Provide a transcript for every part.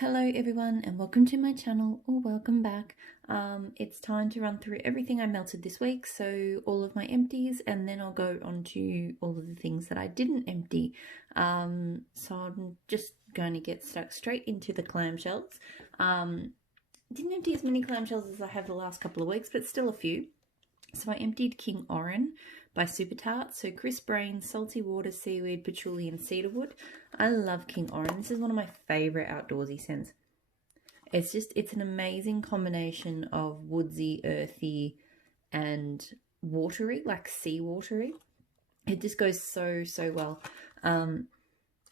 Hello everyone and welcome to my channel, or welcome back. It's time to run through everything I melted this week, so all of my empties, and then I'll go on to all of the things that I didn't empty. So I'm just going to get stuck straight into the clamshells. Didn't empty as many clamshells as I have the last couple of weeks, but still a few. So I emptied King Oran by Super Tart. So crisp brain, salty water, seaweed, patchouli and cedarwood. I love King Oran. This is one of my favourite outdoorsy scents. It's an amazing combination of woodsy, earthy and watery, like sea watery. It just goes so well.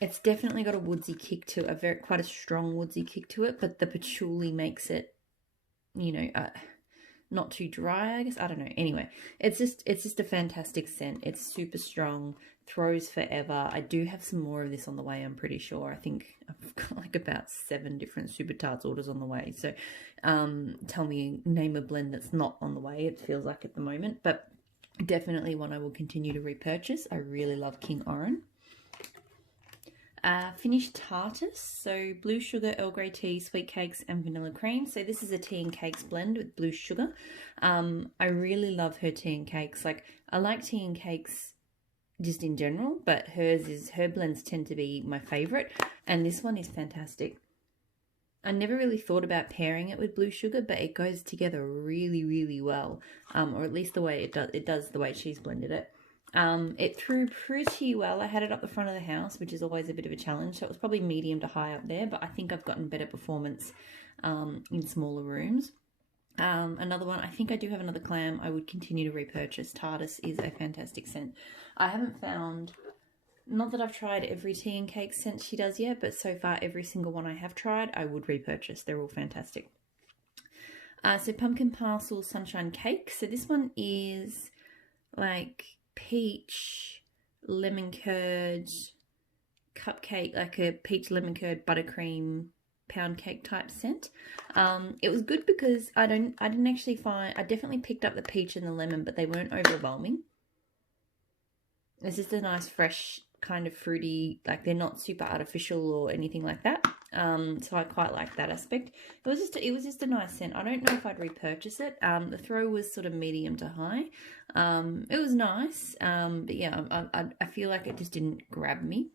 It's definitely got a woodsy kick to it, quite a strong woodsy kick to it, but the patchouli makes it, not too dry, I guess. I don't know. Anyway, it's just a fantastic scent. It's super strong, throws forever. I do have some more of this on the way, I'm pretty sure. I think I've got like about 7 different Super Tarts orders on the way. So name a blend that's not on the way, it feels like at the moment. But definitely one I will continue to repurchase. I really love King Oran. Finished Tartus, so blue sugar, Earl Grey tea, sweet cakes and vanilla cream. So this is a tea and cakes blend with blue sugar. I really love her tea and cakes. Like, I like tea and cakes just in general, but her blends tend to be my favorite, and this one is fantastic. I never really thought about pairing it with blue sugar, but it goes together really well, or at least the way it does the way she's blended it. It threw pretty well. I had it up the front of the house, which is always a bit of a challenge. So it was probably medium to high up there, but I think I've gotten better performance in smaller rooms. Another one, I think I do have another clam I would continue to repurchase. Tartus is a fantastic scent. I haven't found, not that I've tried every tea and cake scent she does yet, but so far every single one I have tried, I would repurchase. They're all fantastic. So Pumpkin Parcel Sunshine Cake. So this one is like peach lemon curd cupcake, like a peach lemon curd buttercream pound cake type scent. It was good because I didn't actually find, I definitely picked up the peach and the lemon, but they weren't overwhelming. It's just a nice fresh kind of fruity, like they're not super artificial or anything like that. So I quite like that aspect. It was just a nice scent. I don't know if I'd repurchase it. The throw was sort of medium to high. It was nice, but yeah, I feel like it just didn't grab me.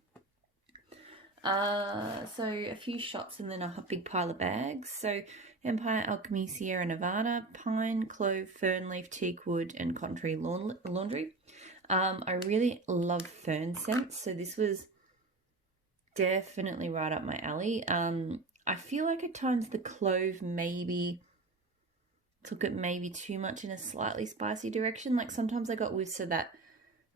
So a few shots and then a big pile of bags. So Empire Alchemy Sierra Nevada, pine, clove, fern leaf, teakwood, and cotton tree laundry. I really love fern scents, so this was definitely right up my alley. I feel like at times the clove maybe took it maybe too much in a slightly spicy direction. Like sometimes I got whiffs of that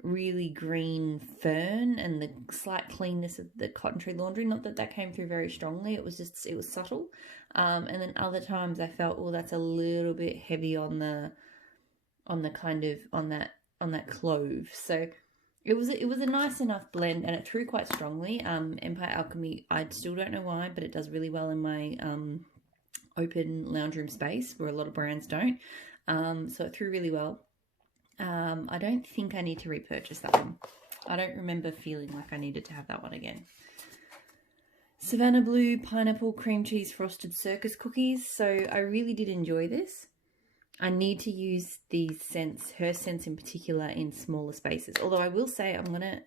really green fern and the slight cleanness of the cotton tree laundry. Not that that came through very strongly. It was subtle. And then other times I felt, oh, that's a little bit heavy on that clove. So it was a nice enough blend, and it threw quite strongly. Empire Alchemy, I still don't know why, but it does really well in my open lounge room space where a lot of brands don't. So it threw really well. I don't think I need to repurchase that one. I don't remember feeling like I needed to have that one again. Savannah Blue Pineapple Cream Cheese Frosted Circus Cookies. So I really did enjoy this. I need to use these scents, her scents in particular, in smaller spaces. Although I will say I'm going to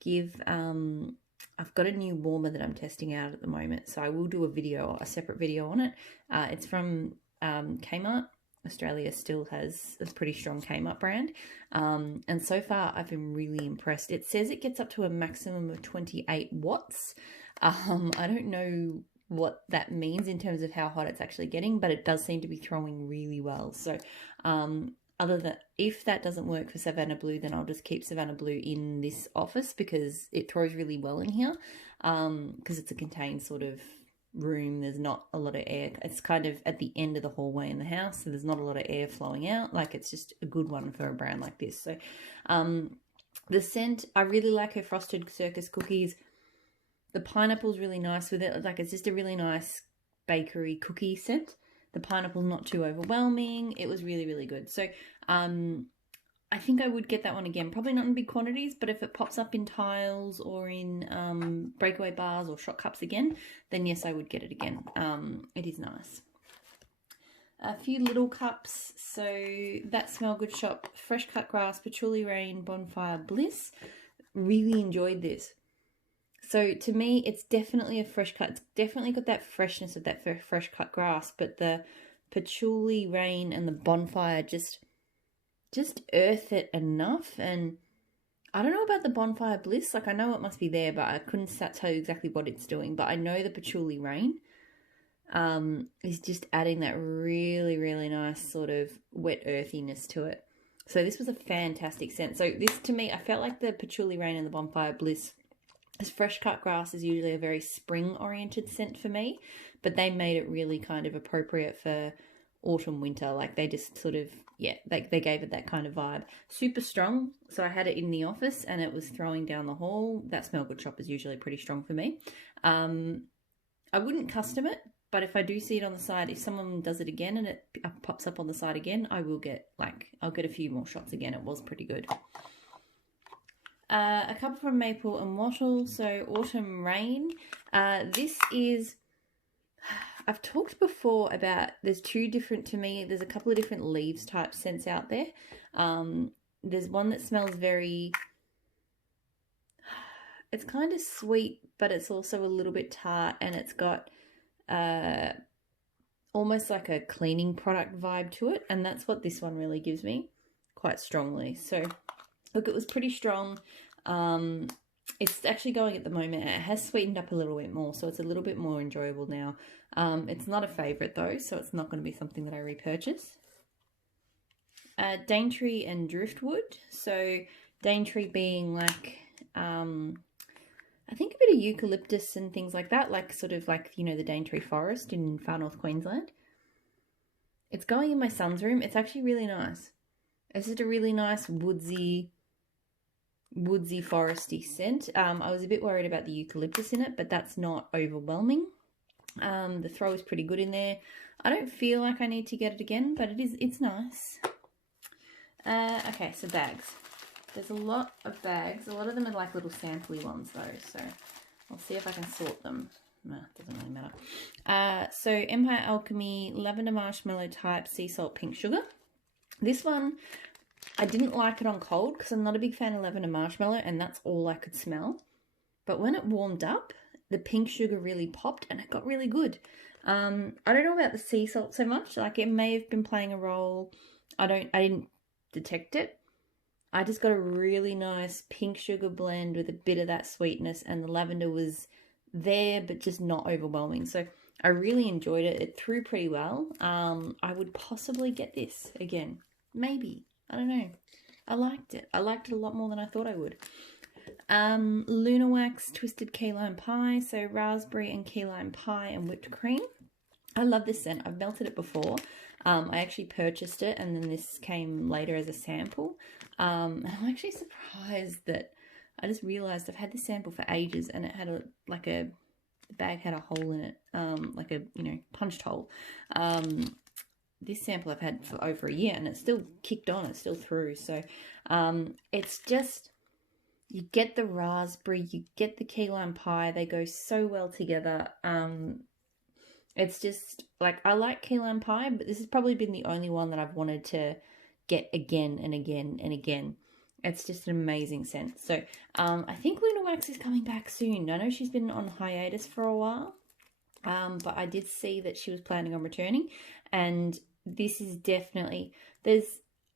give, I've got a new warmer that I'm testing out at the moment. So I will do a separate video on it. It's from Kmart. Australia still has a pretty strong Kmart brand. And so far I've been really impressed. It says it gets up to a maximum of 28 watts. I don't know what that means in terms of how hot it's actually getting, but it does seem to be throwing really well. So if that doesn't work for Savannah Blue, then I'll just keep Savannah Blue in this office because it throws really well in here, because it's a contained sort of room. There's not a lot of air. It's kind of at the end of the hallway in the house, so there's not a lot of air flowing out. Like, it's just a good one for a brand like this. So the scent, I really like her Frosted Circus Cookies. The pineapple's really nice with it. Like, it's just a really nice bakery cookie scent. The pineapple's not too overwhelming. It was really good. So I think I would get that one again. Probably not in big quantities, but if it pops up in tiles or in breakaway bars or shot cups again, then yes, I would get it again. It is nice. A few little cups. So that Smell Good shop, Fresh Cut Grass, Patchouli Rain, Bonfire Bliss. Really enjoyed this. So to me, it's definitely a fresh cut. It's definitely got that freshness of that fresh cut grass, but the Patchouli Rain and the Bonfire just earth it enough. And I don't know about the Bonfire Bliss. Like, I know it must be there, but I couldn't tell you exactly what it's doing. But I know the Patchouli Rain is just adding that really, really nice sort of wet earthiness to it. So this was a fantastic scent. So this, to me, I felt like the Patchouli Rain and the Bonfire Bliss, as fresh cut grass is usually a very spring oriented scent for me, but they made it really kind of appropriate for autumn, winter. Like, they just sort of, yeah, they gave it that kind of vibe. Super strong. So I had it in the office and it was throwing down the hall. That Smell Good shop is usually pretty strong for me. I wouldn't custom it, but if I do see it on the side, if someone does it again and it pops up on the side again, I will get, like, I'll get a few more shots again. It was pretty good. A couple from Maple and Wattle, so Autumn Rain. This is, I've talked before about, there's two different, to me, there's a couple of different leaves type scents out there. There's one that smells very, it's kind of sweet, but it's also a little bit tart, and it's got almost like a cleaning product vibe to it, and that's what this one really gives me quite strongly. So look, it was pretty strong. It's actually going at the moment. It has sweetened up a little bit more, so it's a little bit more enjoyable now. It's not a favourite though, so it's not going to be something that I repurchase. Daintree and Driftwood. So Daintree being like, I think a bit of eucalyptus and things like that, like sort of like, you know, the Daintree forest in far north Queensland. It's going in my son's room. It's actually really nice. It's just a really nice woodsy foresty scent. I was a bit worried about the eucalyptus in it, but that's not overwhelming. The throw is pretty good in there. I don't feel like I need to get it again, but it's nice. Okay, so bags. There's a lot of bags. A lot of them are like little sampley ones though, so I'll see if I can sort them. Nah, doesn't really matter. So Empire Alchemy Lavender Marshmallow Type Sea Salt Pink Sugar. This one, I didn't like it on cold because I'm not a big fan of lavender marshmallow, and that's all I could smell. But when it warmed up, the pink sugar really popped and it got really good. I don't know about the sea salt so much. Like, it may have been playing a role. I didn't detect it. I just got a really nice pink sugar blend with a bit of that sweetness, and the lavender was there but just not overwhelming. So I really enjoyed it. It threw pretty well. I would possibly get this again. Maybe. I don't know. I liked it. I liked it a lot more than I thought I would. Luna Wax Twisted Key Lime Pie. So raspberry and key lime pie and whipped cream. I love this scent. I've melted it before. I actually purchased it, and then this came later as a sample. And I'm actually surprised that I just realised I've had this sample for ages, and it had the bag had a hole in it, like a, you know, punched hole. This sample I've had for over a year, and it's still kicked on, it's still through. So it's just, you get the raspberry, you get the key lime pie, they go so well together. It's just, like, I like key lime pie, but this has probably been the only one that I've wanted to get again and again and again. It's just an amazing scent. So I think Luna Wax is coming back soon. I know she's been on hiatus for a while, but I did see that she was planning on returning, and this is definitely,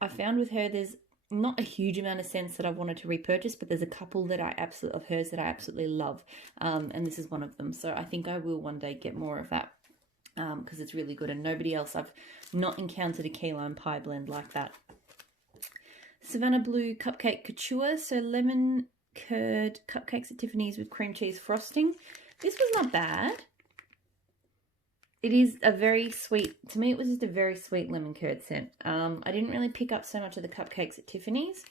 I found with her, there's not a huge amount of scents that I wanted to repurchase, but there's a couple that of hers that I absolutely love, and this is one of them. So I think I will one day get more of that, because it's really good, and nobody else, I've not encountered a key lime pie blend like that. Savannah Blue Cupcake Couture, so lemon curd cupcakes at Tiffany's with cream cheese frosting. This was not bad. It is a very sweet, to me it was just a very sweet lemon curd scent. I didn't really pick up so much of the cupcakes at Tiffany's.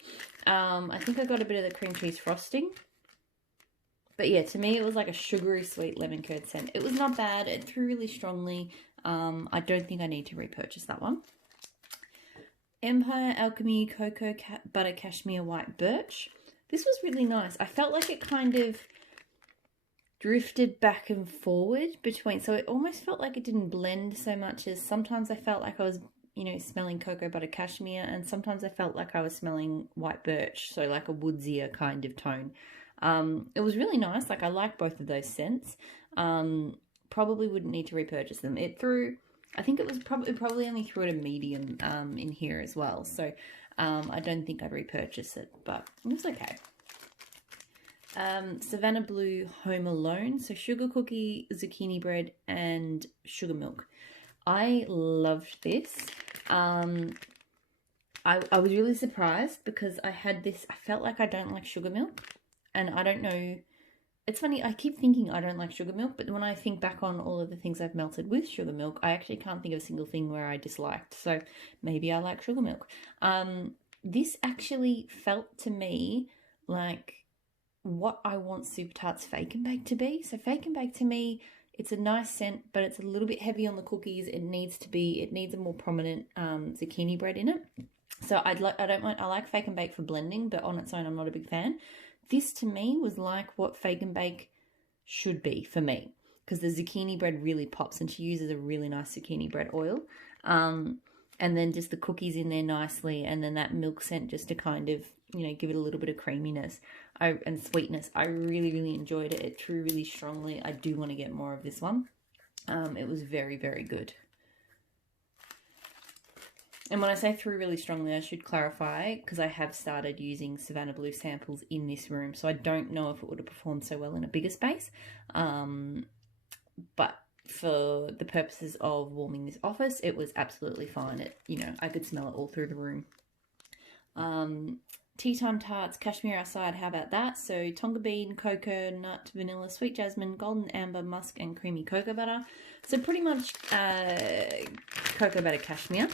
I think I got a bit of the cream cheese frosting. But yeah, to me it was like a sugary sweet lemon curd scent. It was not bad. It threw really strongly. I don't think I need to repurchase that one. Empire Alchemy Cocoa Butter Cashmere White Birch. This was really nice. I felt like it kind of drifted back and forward between, so it almost felt like it didn't blend so much as sometimes I felt like I was, you know, smelling cocoa butter cashmere, and sometimes I felt like I was smelling white birch, so like a woodsier kind of tone. It was really nice. Like, I like both of those scents. Probably wouldn't need to repurchase them. It threw, I think it was probably only threw at a medium in here as well, so I don't think I'd repurchase it, but it was okay. Savannah Blue Home Alone, so sugar cookie, zucchini bread, and sugar milk. I loved this. I was really surprised because I had this, I felt like I don't like sugar milk, and I don't know, it's funny, I keep thinking I don't like sugar milk, but when I think back on all of the things I've melted with sugar milk, I actually can't think of a single thing where I disliked, so maybe I like sugar milk. This actually felt to me like what I want Super Tarts Fake and Bake to be. So Fake and Bake to me, it's a nice scent, but it's a little bit heavy on the cookies. It needs a more prominent zucchini bread in it. So I like Fake and Bake for blending, but on its own, I'm not a big fan. This to me was like what Fake and Bake should be for me, because the zucchini bread really pops, and she uses a really nice zucchini bread oil. And then just the cookies in there nicely, and then that milk scent just to kind of, you know, give it a little bit of creaminess and sweetness. I really, really enjoyed it. It drew really strongly. I do want to get more of this one. It was very, very good. And when I say through really strongly, I should clarify, because I have started using Savannah Blue samples in this room, so I don't know if it would have performed so well in a bigger space. But for the purposes of warming this office, it was absolutely fine. It, you know, I could smell it all through the room. Tea Time Tarts, Cashmere Outside, how about that? So tonka bean, cocoa, nut, vanilla, sweet jasmine, golden amber, musk, and creamy cocoa butter. So pretty much cocoa butter cashmere.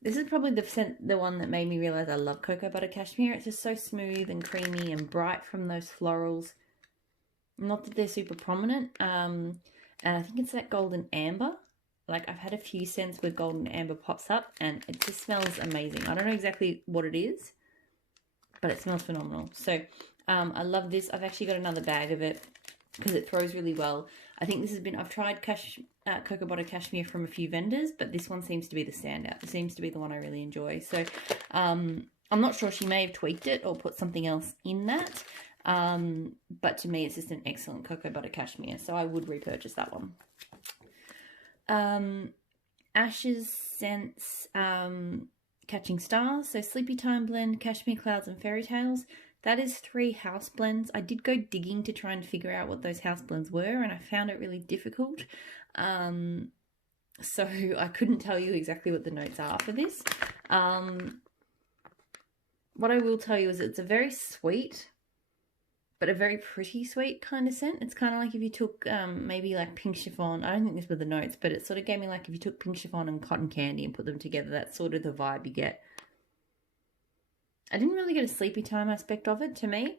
This is probably the one that made me realise I love cocoa butter cashmere. It's just so smooth and creamy and bright from those florals. Not that they're super prominent. And I think it's that golden amber. Like, I've had a few scents where golden amber pops up, and it just smells amazing. I don't know exactly what it is, but it smells phenomenal. So I love this. I've actually got another bag of it because it throws really well. I think this has been, I've tried cocoa butter cashmere from a few vendors, but this one seems to be the standout. It seems to be the one I really enjoy. So I'm not sure, she may have tweaked it or put something else in that. But to me, it's just an excellent cocoa butter cashmere. So I would repurchase that one. Ashes Scents Catching Stars. So Sleepy Time Blend, Cashmere Clouds and Fairy Tales. That is 3 house blends. I did go digging to try and figure out what those house blends were, and I found it really difficult. So I couldn't tell you exactly what the notes are for this. What I will tell you is it's a very sweet, but a very pretty sweet kind of scent. It's kind of like if you took maybe like pink chiffon. I don't think this were the notes, but it sort of gave me like if you took pink chiffon and cotton candy and put them together. That's sort of the vibe you get. I didn't really get a sleepy time aspect of it to me.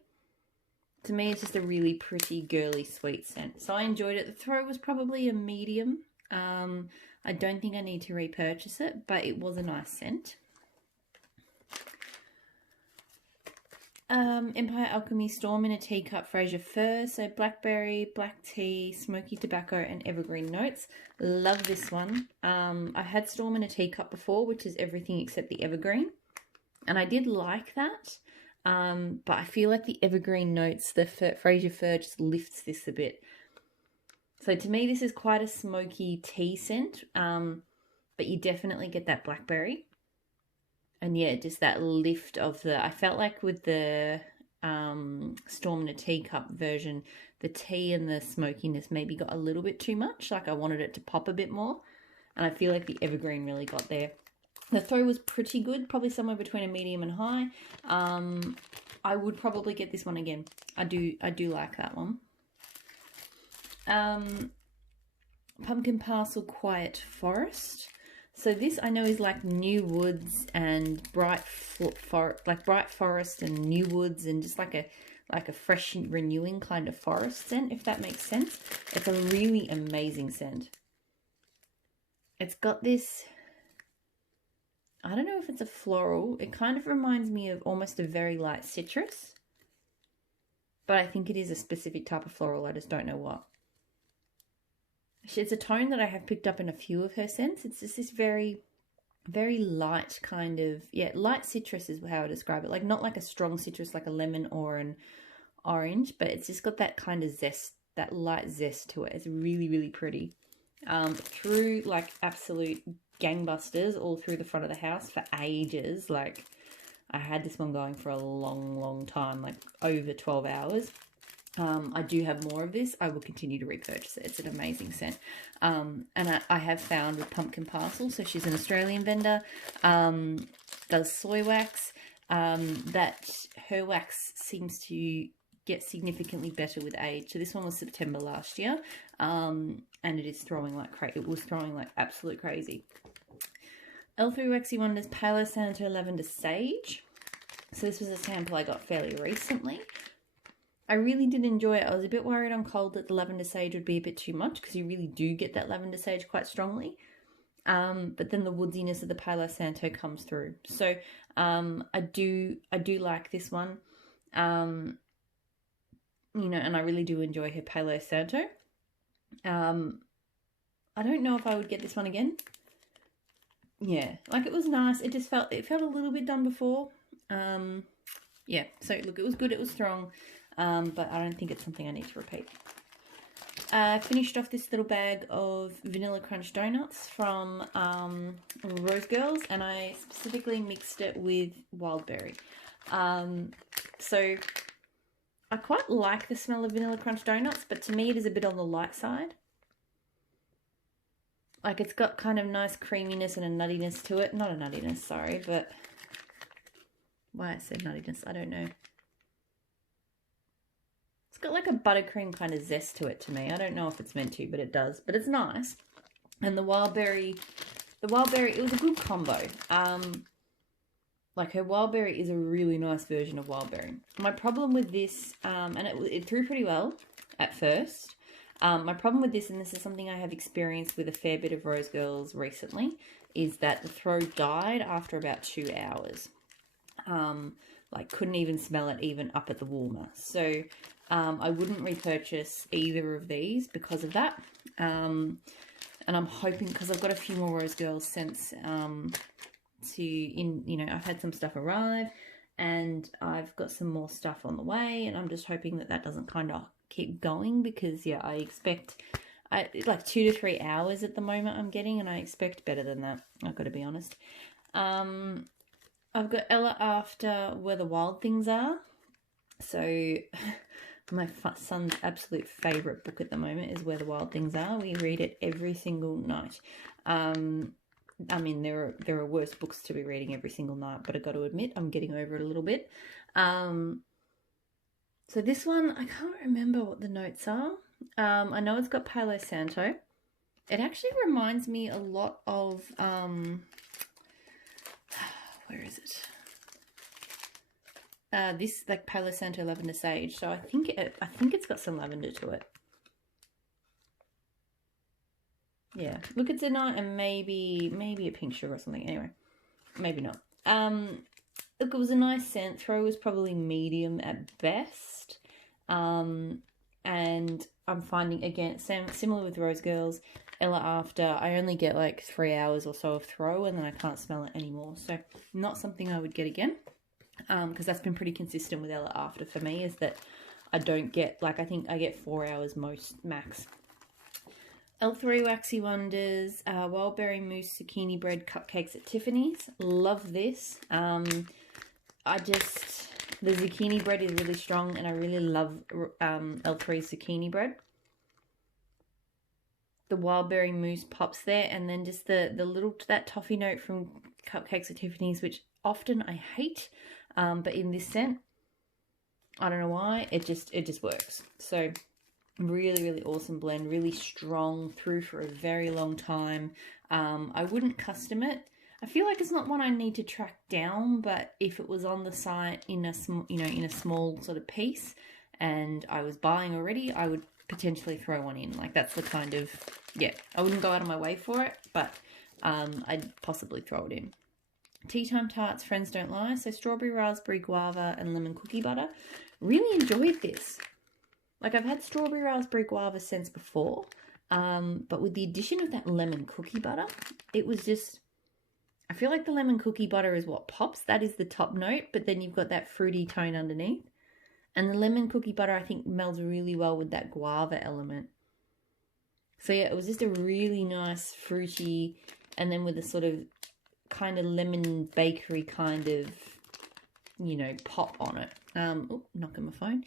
To me, it's just a really pretty, girly, sweet scent. So I enjoyed it. The throw was probably a medium. I don't think I need to repurchase it, but it was a nice scent. Empire Alchemy Storm in a Teacup Fraser Fir. So blackberry, black tea, smoky tobacco, and evergreen notes. Love this one. I've had Storm in a Teacup before, which is everything except the evergreen. And I did like that. But I feel like the evergreen notes, the Fraser Fir just lifts this a bit. So to me, this is quite a smoky tea scent. But you definitely get that blackberry. And yeah, just that lift of the, I felt like with the Storm in a Teacup version, the tea and the smokiness maybe got a little bit too much. Like I wanted it to pop a bit more. And I feel like the evergreen really got there. The throw was pretty good, probably somewhere between a medium and high. I would probably get this one again. I do like that one. Pumpkin Parcel Quiet Forest. So this I know is like new woods and bright forest and new woods and just like a fresh renewing kind of forest scent, if that makes sense. It's a really amazing scent. It's got this, I don't know if it's a floral. It kind of reminds me of almost a very light citrus. But I think it is a specific type of floral. I just don't know what. It's a tone that I have picked up in a few of her scents. It's just this very, very light kind of, yeah, light citrus is how I describe it. Like not like a strong citrus like a lemon or an orange, but it's just got that kind of zest, that light zest to it. It's really, really pretty. Through like absolute gangbusters all through the front of the house for ages. Like I had this one going for a long, long time, like over 12 hours. I do have more of this. I will continue to repurchase it. It's an amazing scent. And I have found with Pumpkin Parcel, so she's an Australian vendor, does soy wax, that her wax seems to get significantly better with age. So this one was September last year, and it is throwing like crazy. It was throwing like absolute crazy. L3 Waxy Wonders Palo Santo Lavender Sage. So this was a sample I got fairly recently. I really did enjoy it. I was a bit worried on cold that the lavender sage would be a bit too much because you really do get that lavender sage quite strongly. But then the woodiness of the Palo Santo comes through. So I do like this one. You know, and I really do enjoy her Palo Santo. I don't know if I would get this one again. Yeah, like it was nice. It felt a little bit done before. Yeah, so look, it was good. It was strong. But I don't think it's something I need to repeat. Finished off this little bag of Vanilla Crunch Donuts from Rose Girls, and I specifically mixed it with Wildberry. So I quite like the smell of Vanilla Crunch Donuts, but to me it is a bit on the light side. Like it's got kind of nice creaminess and a nuttiness to it. Not a nuttiness, sorry, but why I said nuttiness, I don't know. It's got like a buttercream kind of zest to it to me. I don't know if it's meant to, but it does. But it's nice. And the Wildberry, it was a good combo. Like her Wildberry is a really nice version of Wildberry. My problem with this, and it threw pretty well at first. My problem with this, and this is something I have experienced with a fair bit of Rose Girls recently, is that the throw died after about 2 hours. Like couldn't even smell it even up at the warmer. So I wouldn't repurchase either of these because of that. And I'm hoping, because I've got a few more Rose Girls scents I've had some stuff arrive and I've got some more stuff on the way, and I'm just hoping that that doesn't kind of keep going, because yeah, I expect like 2 to 3 hours at the moment I'm getting, and I expect better than that. I've got to be honest. I've got Ella After Where the Wild Things Are. So my son's absolute favourite book at the moment is Where the Wild Things Are. We read it every single night. I mean, there are worse books to be reading every single night, but I've got to admit I'm getting over it a little bit. So this one, I can't remember what the notes are. I know it's got Palo Santo. It actually reminds me a lot of... where is it? This like Palo Santo Lavender Sage. So I think it's got some lavender to it. Yeah, look, it's a night, and maybe a pink sugar or something. Anyway, maybe not. Look, it was a nice scent. Throw was probably medium at best. And I'm finding, again, similar with Rose Girls, Ella After, I only get like 3 hours or so of throw, and then I can't smell it anymore. So not something I would get again, because that's been pretty consistent with Ella After for me, is that I don't get, like, I think I get 4 hours most max. L3 Waxy Wonders, Wildberry Mousse Zucchini Bread Cupcakes at Tiffany's. Love this. The zucchini bread is really strong, and I really love L3's zucchini bread. The Wildberry mousse pops there, and then just that toffee note from Cupcakes at Tiffany's, which often I hate, but in this scent, I don't know why, it just works. So really, really awesome blend, really strong through for a very long time. I wouldn't custom it. I feel like it's not one I need to track down, but if it was on the site in a small sort of piece and I was buying already, I would potentially throw one in. Like, that's the kind of, yeah, I wouldn't go out of my way for it, but I'd possibly throw it in. Tea Time Tarts, Friends Don't Lie. So strawberry, raspberry, guava, and lemon cookie butter. Really enjoyed this. Like, I've had strawberry, raspberry, guava scents before, but with the addition of that lemon cookie butter, it was just, I feel like the lemon cookie butter is what pops. That is the top note, but then you've got that fruity tone underneath. And the lemon cookie butter, I think, melds really well with that guava element. So yeah, it was just a really nice fruity, and then with a sort of kind of lemon bakery kind of, you know, pop on it. Oh, knocking my phone.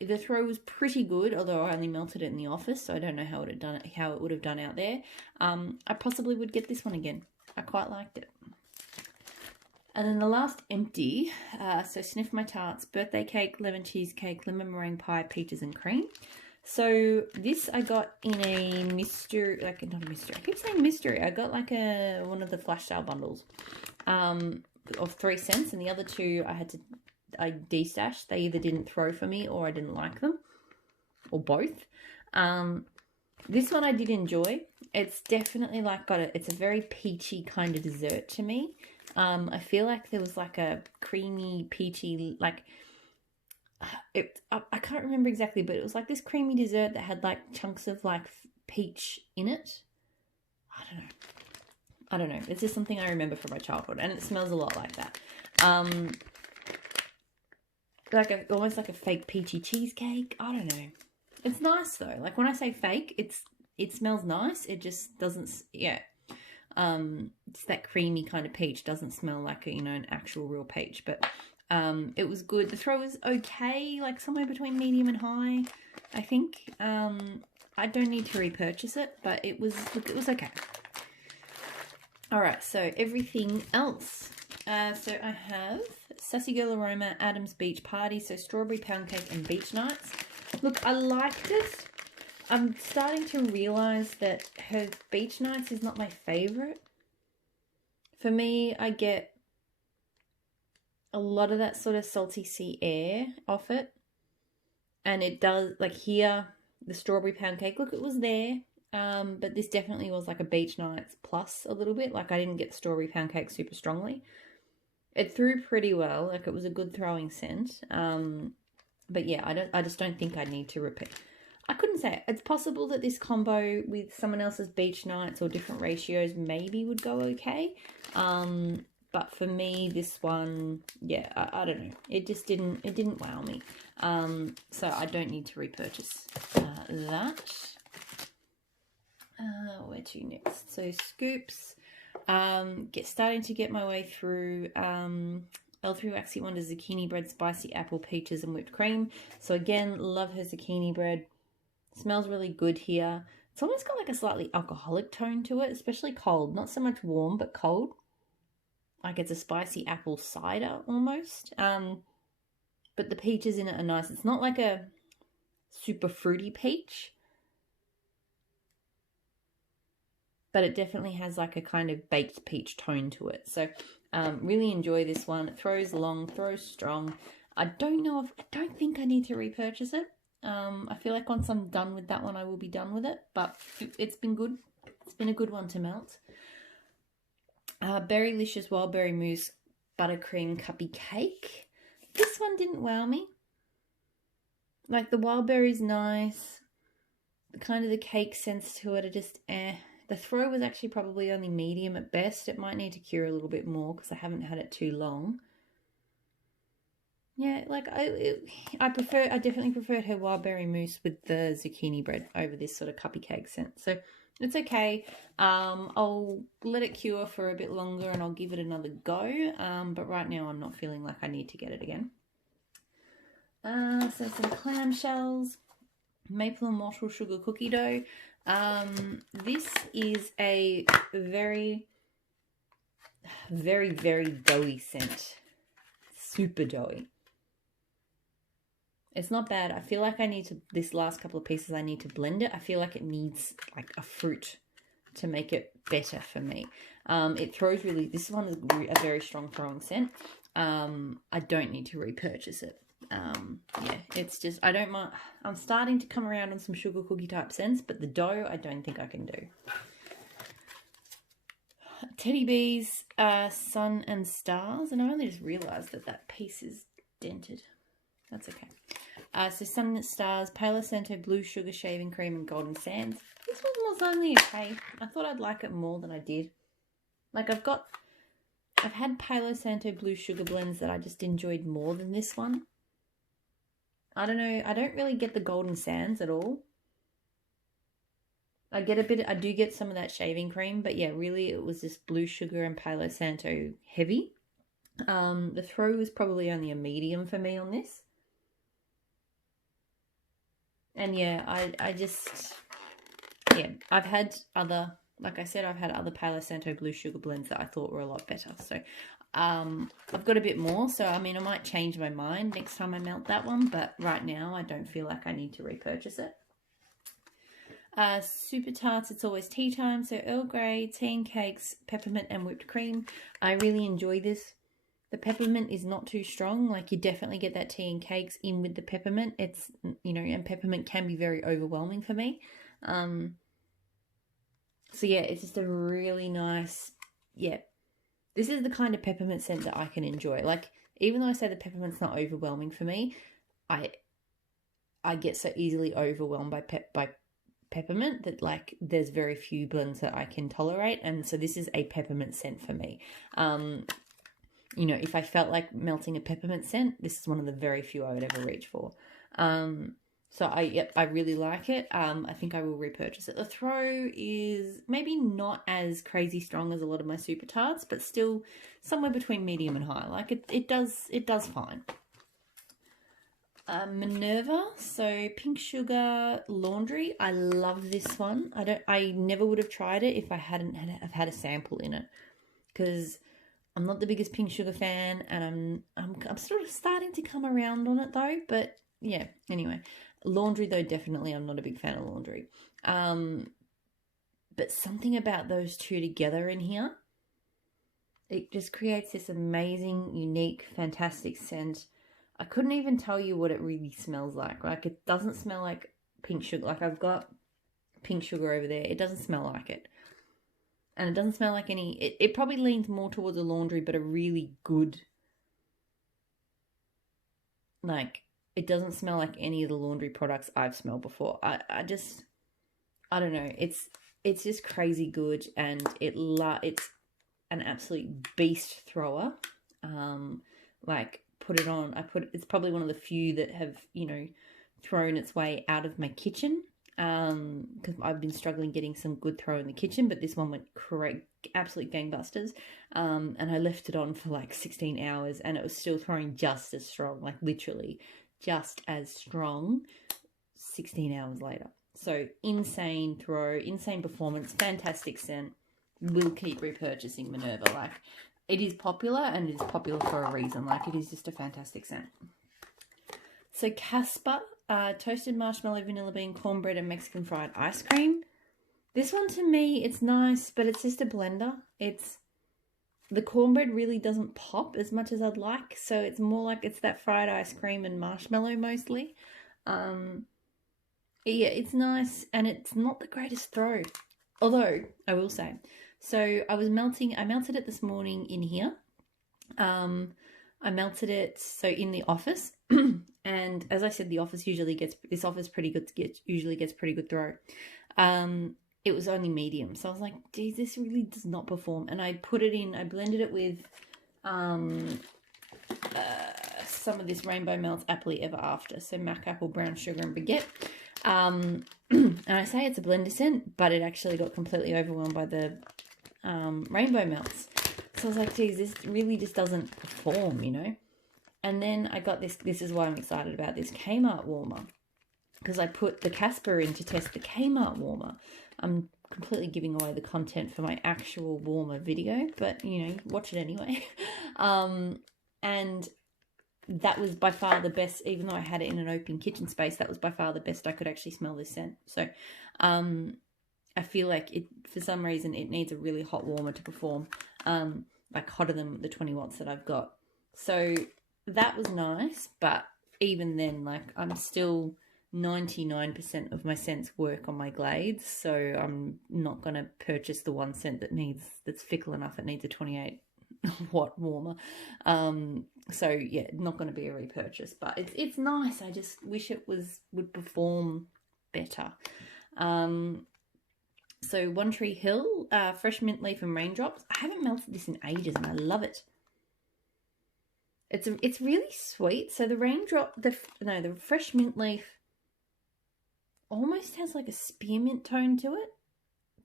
The throw was pretty good, although I only melted it in the office, so I don't know how it would have done out there. I possibly would get this one again. I quite liked it. And then the last empty, so Sniff My Tarts, birthday cake, lemon cheesecake, lemon meringue pie, peaches and cream. So this I got in a mystery, like not a mystery, I keep saying mystery. I got like one of the flash sale bundles of 3 cents, and the other 2 I destashed. They either didn't throw for me or I didn't like them, or both. This one I did enjoy. It's definitely like it's a very peachy kind of dessert to me. I feel like there was like a creamy peachy, like I can't remember exactly, but it was like this creamy dessert that had like chunks of like peach in it. I don't know. It's just something I remember from my childhood, and it smells a lot like that. Almost like a fake peachy cheesecake. I don't know. It's nice though. Like when I say fake, it smells nice. It just doesn't. Yeah. It's that creamy kind of peach. Doesn't smell like an actual real peach, but it was good. The throw was okay, like somewhere between medium and high, I think. I don't need to repurchase it, but it was okay. All right, so everything else. So I have Sassy Girl Aroma, Adam's Beach Party, so strawberry pound cake and beach nights. Look, I liked it. I'm starting to realise that her beach nights is not my favourite. For me, I get a lot of that sort of salty sea air off it. And it does, like here, the strawberry pound cake, look, it was there. But this definitely was like a beach nights plus a little bit. Like I didn't get the strawberry pound cake super strongly. It threw pretty well. Like it was a good throwing scent. But yeah, I just don't think I need to repeat. I couldn't say it. It's possible that this combo with someone else's beach nights or different ratios maybe would go okay. But for me, this one, yeah, I don't know. It just didn't wow me. So I don't need to repurchase that. Where to next? So scoops. Starting to get my way through L3 Waxy Wonder zucchini bread, spicy apple, peaches and whipped cream. So again, love her zucchini bread. Smells really good here. It's almost got like a slightly alcoholic tone to it, especially cold. Not so much warm, but cold. Like it's a spicy apple cider almost. But the peaches in it are nice. It's not like a super fruity peach, but it definitely has like a kind of baked peach tone to it. So really enjoy this one. It throws long, throws strong. I don't think I need to repurchase it. I feel like once I'm done with that one, I will be done with it, but it's been good. It's been a good one to melt. Berrylicious Wild Berry Mousse Buttercream Cuppy Cake. This one didn't wow me. Like the wild berry's nice. Kind of the cake sense to it are just eh. The throw was actually probably only medium at best. It might need to cure a little bit more because I haven't had it too long. Yeah, like I definitely preferred her wild berry mousse with the zucchini bread over this sort of cuppy cake scent. So it's okay. I'll let it cure for a bit longer and I'll give it another go. But right now I'm not feeling like I need to get it again. So some clamshells, maple and mottled sugar cookie dough. This is a very, very, very doughy scent. Super doughy. It's not bad. I feel like this last couple of pieces, I need to blend it. I feel like it needs like a fruit to make it better for me. It throws really, this one is a very strong throwing scent. I don't need to repurchase it. Yeah, it's just, I don't mind. I'm starting to come around on some sugar cookie type scents, but the dough, I don't think I can do. Teddy Bees, Sun and Stars. And I only just realised that that piece is dented. That's okay. So Sun and Stars, Palo Santo Blue Sugar Shaving Cream and Golden Sands. This one was only okay. I thought I'd like it more than I did. Like I've had Palo Santo Blue Sugar blends that I just enjoyed more than this one. I don't know. I don't really get the Golden Sands at all. I do get some of that shaving cream, but yeah, really it was just Blue Sugar and Palo Santo heavy. The throw was probably only a medium for me on this. And yeah, I've had other, like I said, I've had other Palo Santo Blue Sugar blends that I thought were a lot better. So I've got a bit more. So, I mean, I might change my mind next time I melt that one. But right now, I don't feel like I need to repurchase it. Super Tarts, It's Always Tea Time. So Earl Grey, tea and cakes, peppermint and whipped cream. I really enjoy this. The peppermint is not too strong. Like, you definitely get that tea and cakes in with the peppermint. It's, you know, and peppermint can be very overwhelming for me. So yeah, it's just a really nice, yeah. This is the kind of peppermint scent that I can enjoy. Like, even though I say the peppermint's not overwhelming for me, I get so easily overwhelmed by peppermint that, like, there's very few blends that I can tolerate. And so this is a peppermint scent for me. You know, if I felt like melting a peppermint scent, this is one of the very few I would ever reach for. So I really like it. I think I will repurchase it. The throw is maybe not as crazy strong as a lot of my Super Tarts, but still somewhere between medium and high. Like it does fine. Minerva, so Pink Sugar Laundry. I love this one. I never would have tried it if I hadn't had a sample in it, because I'm not the biggest Pink Sugar fan, and I'm sort of starting to come around on it though. But yeah, anyway, laundry though, definitely I'm not a big fan of laundry. But something about those two together in here, it just creates this amazing, unique, fantastic scent. I couldn't even tell you what it really smells like. Like, it doesn't smell like pink sugar. Like, I've got pink sugar over there. It doesn't smell like it. And it doesn't smell like any... It probably leans more towards a laundry, but a really good... Like, it doesn't smell like any of the laundry products I've smelled before. I don't know. It's just crazy good, and it's an absolute beast thrower. Like, put it on. It's probably one of the few that have, you know, thrown its way out of my kitchen. Because I've been struggling getting some good throw in the kitchen, but this one went absolute gangbusters. And I left it on for like 16 hours, and it was still throwing just as strong, like literally just as strong 16 hours later. So insane throw, insane performance, fantastic scent. Will keep repurchasing Minerva. Like, it is popular, and it is popular for a reason. Like, it is just a fantastic scent. So Casper, toasted marshmallow, vanilla bean, cornbread, and Mexican fried ice cream. This one, to me, it's nice, but it's just a blender. The cornbread really doesn't pop as much as I'd like, so it's more like it's that fried ice cream and marshmallow mostly. Yeah, it's nice, and it's not the greatest throw. Although, I will say, so I melted it this morning in here. I melted it in the office, and as I said, this office usually gets pretty good throw. It was only medium, so I was like, geez, this really does not perform. And I blended it with some of this Rainbow Melts Happily Ever After, so Mac Apple, Brown Sugar, and Baguette. And I say it's a blender scent, but it actually got completely overwhelmed by the Rainbow Melts. So I was like, geez, this really just doesn't perform, you know. And then I got this is why I'm excited about this Kmart warmer, because I put the Casper in to test the Kmart warmer. I'm completely giving away the content for my actual warmer video, but, you know, watch it anyway. And that was by far the best, even though I had it in an open kitchen space, that was by far the best I could actually smell this scent. So I feel like for some reason, it needs a really hot warmer to perform, like hotter than the 20 watts that I've got. So that was nice, but even then, like, I'm still 99% of my scents work on my Glades, so I'm not going to purchase the one scent that's fickle enough it needs a 28 watt warmer. So yeah, not going to be a repurchase, but it's nice. I just wish it would perform better. So One Tree Hill, fresh mint leaf and raindrops. I haven't melted this in ages, and I love it. It's really sweet. So the the fresh mint leaf almost has like a spearmint tone to it,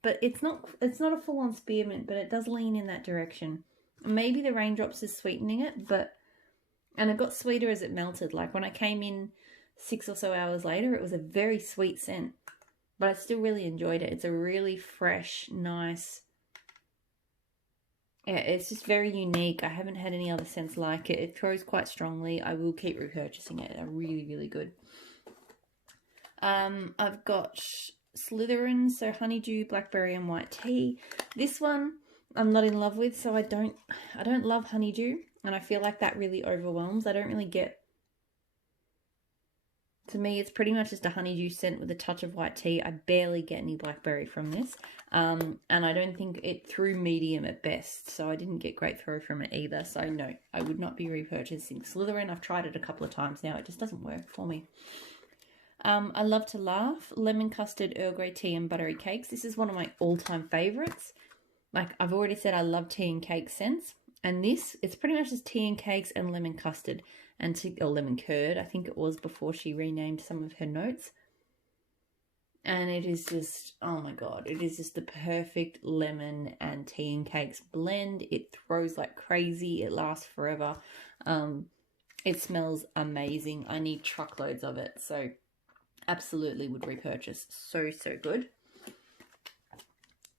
but it's not a full-on spearmint, but it does lean in that direction. Maybe the raindrops is sweetening it, and it got sweeter as it melted. Like when I came in 6 or so hours later, it was a very sweet scent, but I still really enjoyed it. It's a really fresh, nice, yeah, it's just very unique. I haven't had any other scents like it. It throws quite strongly. I will keep repurchasing it. They're really, really good. I've got Slytherin, so honeydew, blackberry, and white tea. This one I'm not in love with, so I don't love honeydew, and I feel like that really overwhelms. I don't really get. To me, it's pretty much just a honeydew scent with a touch of white tea. I barely get any blackberry from this, and I don't think it threw medium at best, so I didn't get great throw from it either. So no, I would not be repurchasing Slytherin. I've tried it a couple of times now. It just doesn't work for me. I love to laugh. Lemon custard, Earl Grey tea, and buttery cakes. This is one of my all-time favourites. Like I've already said, I love tea and cake scents, and it's pretty much just tea and cakes and lemon custard or lemon curd. I think it was before she renamed some of her notes. And it is just, oh my god, it is just the perfect lemon and tea and cakes blend. It throws like crazy. It lasts forever. It smells amazing. I need truckloads of it, so absolutely would repurchase. So good.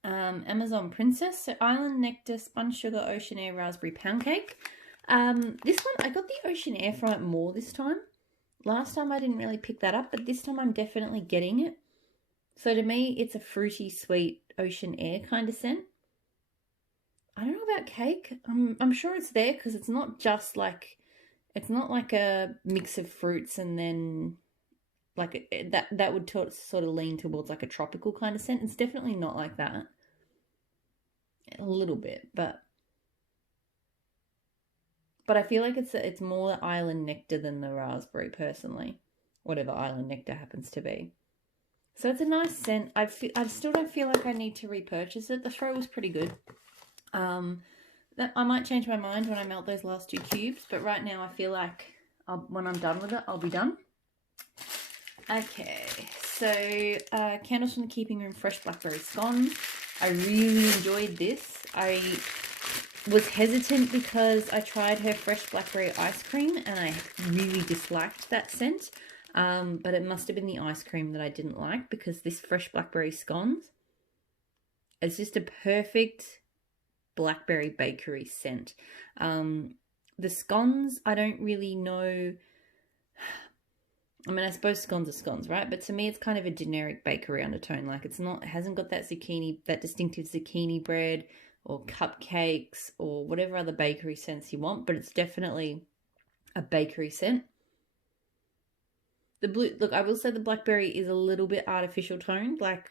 Amazon Princess, so Island Nectar, Spun Sugar, Ocean Air, Raspberry Pound Cake. This one, I got the Ocean Air from it more this time. Last time I didn't really pick that up, but this time I'm definitely getting it. So to me, it's a fruity, sweet Ocean Air kind of scent. I don't know about cake. I'm sure it's there because it's not just like, it's not like a mix of fruits and then like that would sort of lean towards like a tropical kind of scent. It's definitely not like that. A little bit, but I feel like it's more the Island Nectar than the raspberry personally, whatever Island Nectar happens to be. So it's a nice scent. I still don't feel like I need to repurchase it. The throw was pretty good. That I might change my mind when I melt those last 2 cubes, but right now I feel like when I'm done with it, I'll be done. Okay, so Candles from the Keeping Room Fresh Blackberry Scones. I really enjoyed this. I was hesitant because I tried her fresh blackberry ice cream and I really disliked that scent. But it must have been the ice cream that I didn't like, because this fresh blackberry scones, it's just a perfect blackberry bakery scent. The scones, I don't really know. I mean, I suppose scones are scones, right? But to me, it's kind of a generic bakery undertone. Like it hasn't got that distinctive zucchini bread or cupcakes or whatever other bakery scents you want, but it's definitely a bakery scent. Look, I will say the blackberry is a little bit artificial toned. Like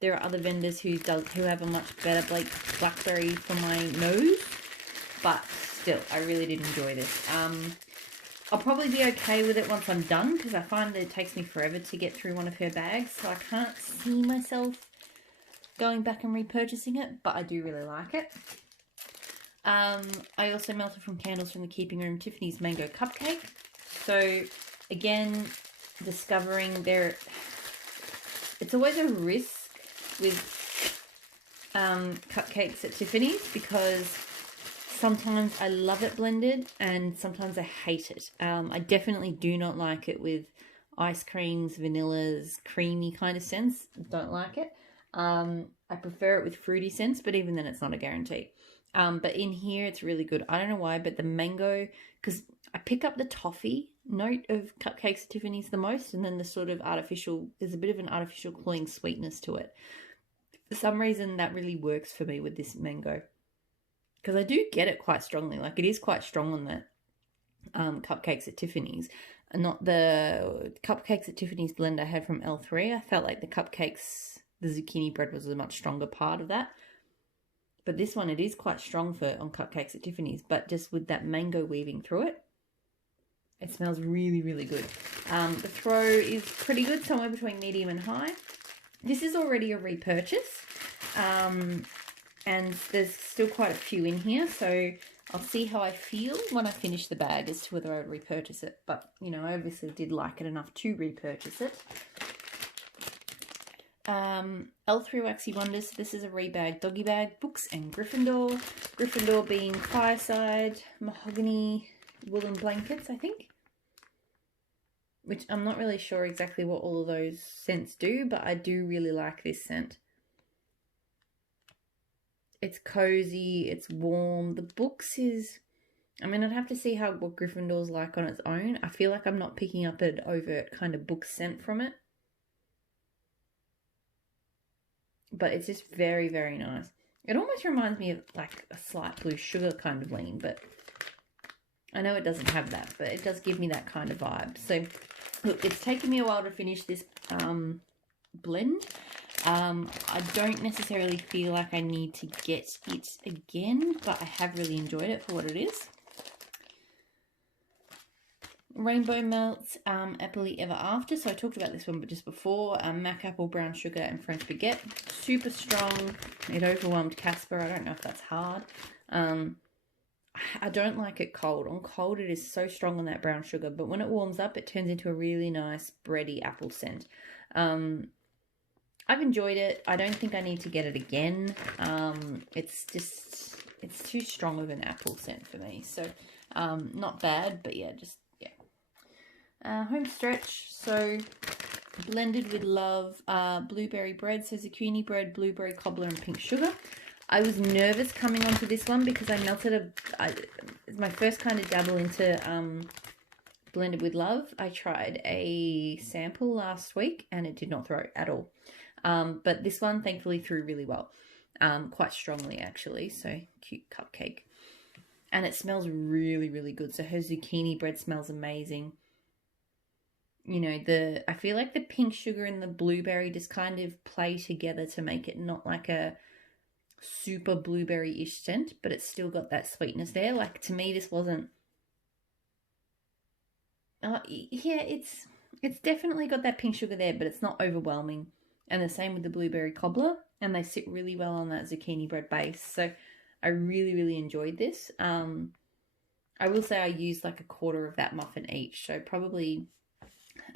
there are other vendors who have a much better blackberry for my nose, but still, I really did enjoy this. I'll probably be okay with it once I'm done, because I find that it takes me forever to get through one of her bags, so I can't see myself going back and repurchasing it, but I do really like it. I also melted from Candles from the Keeping Room Tiffany's Mango Cupcake. So again, discovering it's always a risk with cupcakes at Tiffany's, because sometimes I love it blended and sometimes I hate it. I definitely do not like it with ice creams, vanillas, creamy kind of scents. Don't like it. I prefer it with fruity scents, but even then it's not a guarantee. But in here it's really good. I don't know why, but the mango, because I pick up the toffee note of cupcakes at Tiffany's the most, and then the sort of there's a bit of an artificial cloying sweetness to it. For some reason that really works for me with this mango, because I do get it quite strongly. Like it is quite strong on the cupcakes at Tiffany's, not the cupcakes at Tiffany's blend I had from L3. I felt like the zucchini bread was a much stronger part of that. But this one, it is quite strong on cupcakes at Tiffany's, but just with that mango weaving through it, it smells really, really good. The throw is pretty good, somewhere between medium and high. This is already a repurchase, and there's still quite a few in here, so I'll see how I feel when I finish the bag as to whether I would repurchase it. But, you know, I obviously did like it enough to repurchase it. L3 Waxy Wonders. This is a rebag doggy bag. Books and Gryffindor. Gryffindor being fireside, mahogany, woolen blankets, I think. Which I'm not really sure exactly what all of those scents do, but I do really like this scent. It's cozy, it's warm. The books is, I mean, I'd have to see what Gryffindor's like on its own. I feel like I'm not picking up an overt kind of book scent from it. But it's just very, very nice. It almost reminds me of like a slight blue sugar kind of lean, but I know it doesn't have that, but it does give me that kind of vibe. So, look, it's taken me a while to finish this blend. I don't necessarily feel like I need to get it again, but I have really enjoyed it for what it is. Rainbow Melts, Happily Ever After. So I talked about this one but just before. Mac Apple, Brown Sugar, and French Baguette. Super strong. It overwhelmed Casper. I don't know if that's hard. I don't like it cold. On cold, it is so strong on that brown sugar, but when it warms up, it turns into a really nice bready apple scent. I've enjoyed it. I don't think I need to get it again. It's too strong of an apple scent for me. So, not bad, but yeah, home stretch. So, blended with love, blueberry bread. So, zucchini bread, blueberry cobbler, and pink sugar. I was nervous coming onto this one because I melted it's my first kind of dabble into blended with love. I tried a sample last week and it did not throw at all. But this one thankfully threw really well. Quite strongly actually. So cute cupcake. And it smells really, really good. So her zucchini bread smells amazing. You know, I feel like the pink sugar and the blueberry just kind of play together to make it not like a super blueberry-ish scent, but it's still got that sweetness there. Like, to me, this wasn't... yeah, it's definitely got that pink sugar there, but it's not overwhelming. And the same with the blueberry cobbler, and they sit really well on that zucchini bread base. So I really, really enjoyed this. I will say I used like a quarter of that muffin each, so probably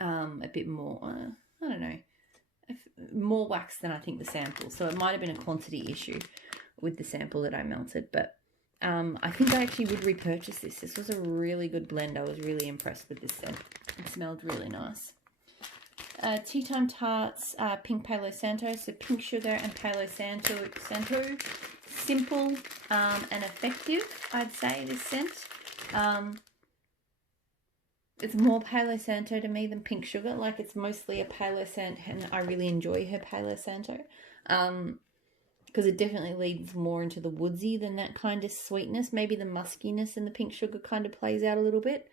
a bit more, I don't know, more wax than I think the sample. So it might have been a quantity issue with the sample that I melted, but I think I actually would repurchase this. This was a really good blend. I was really impressed with this scent. It smelled really nice. Tea Time Tarts, Pink Palo Santo. So pink sugar and Palo Santo. Simple and effective, I'd say, this scent. It's more Palo Santo to me than pink sugar. Like, it's mostly a Palo Santo, and I really enjoy her Palo Santo. Because it definitely leads more into the woodsy than that kind of sweetness. Maybe the muskiness in the pink sugar kind of plays out a little bit.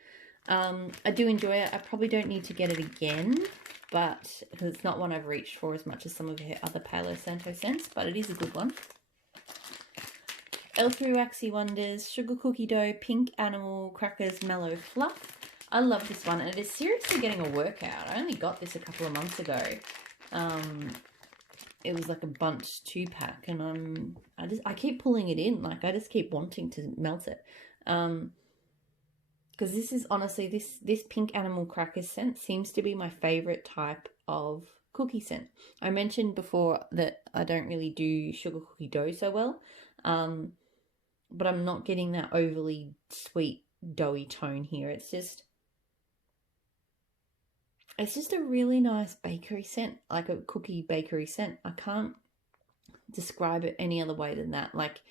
I do enjoy it. I probably don't need to get it again, but because it's not one I've reached for as much as some of her other Palo Santo scents, but it is a good one. L3 Waxy Wonders, Sugar Cookie Dough, Pink Animal Crackers, Mellow Fluff. I love this one, and it is seriously getting a workout. I only got this a couple of months ago. It was like a bunch 2-pack, and I keep pulling it in. Like, I just keep wanting to melt it. Because this is honestly, this Pink Animal Crackers scent seems to be my favorite type of cookie scent. I mentioned before that I don't really do sugar cookie dough so well, but I'm not getting that overly sweet doughy tone here. It's just a really nice bakery scent, like a cookie bakery scent. I can't describe it any other way than that. Like,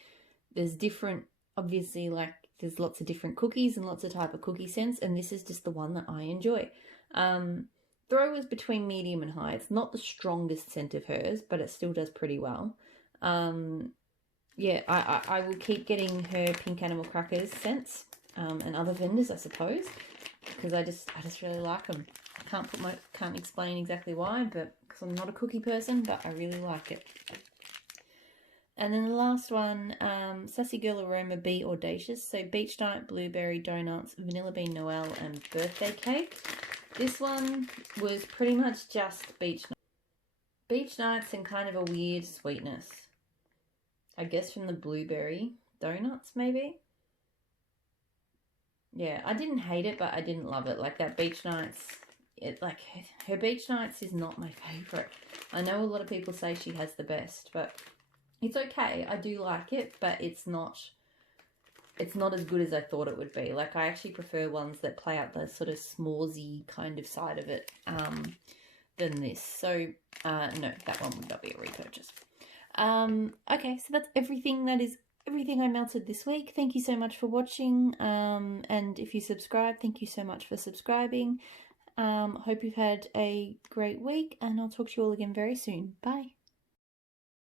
there's different, obviously, like, there's lots of different cookies and lots of type of cookie scents, and this is just the one that I enjoy. Throw was between medium and high. It's not the strongest scent of hers, but it still does pretty well. Yeah, I will keep getting her Pink Animal Crackers scents, and other vendors, I suppose. because I just really like them. I can't explain exactly why, but because I'm not a cookie person, but I really like it. And then the last one, Sassy Girl Aroma Be Audacious. So Beach Night, Blueberry Donuts, Vanilla Bean Noel, and Birthday Cake. This one was pretty much just beach nights and kind of a weird sweetness. I guess from the blueberry donuts, maybe? Yeah, I didn't hate it, but I didn't love it. Like that beach nights, her beach nights is not my favourite. I know a lot of people say she has the best, but it's okay. I do like it, but it's not as good as I thought it would be. Like, I actually prefer ones that play out the sort of s'moresy kind of side of it than this. So, no, that one would not be a repurchase. Okay, so that's everything. That is everything I melted this week. Thank you so much for watching. And if you subscribe, thank you so much for subscribing. Hope you've had a great week, and I'll talk to you all again very soon. Bye.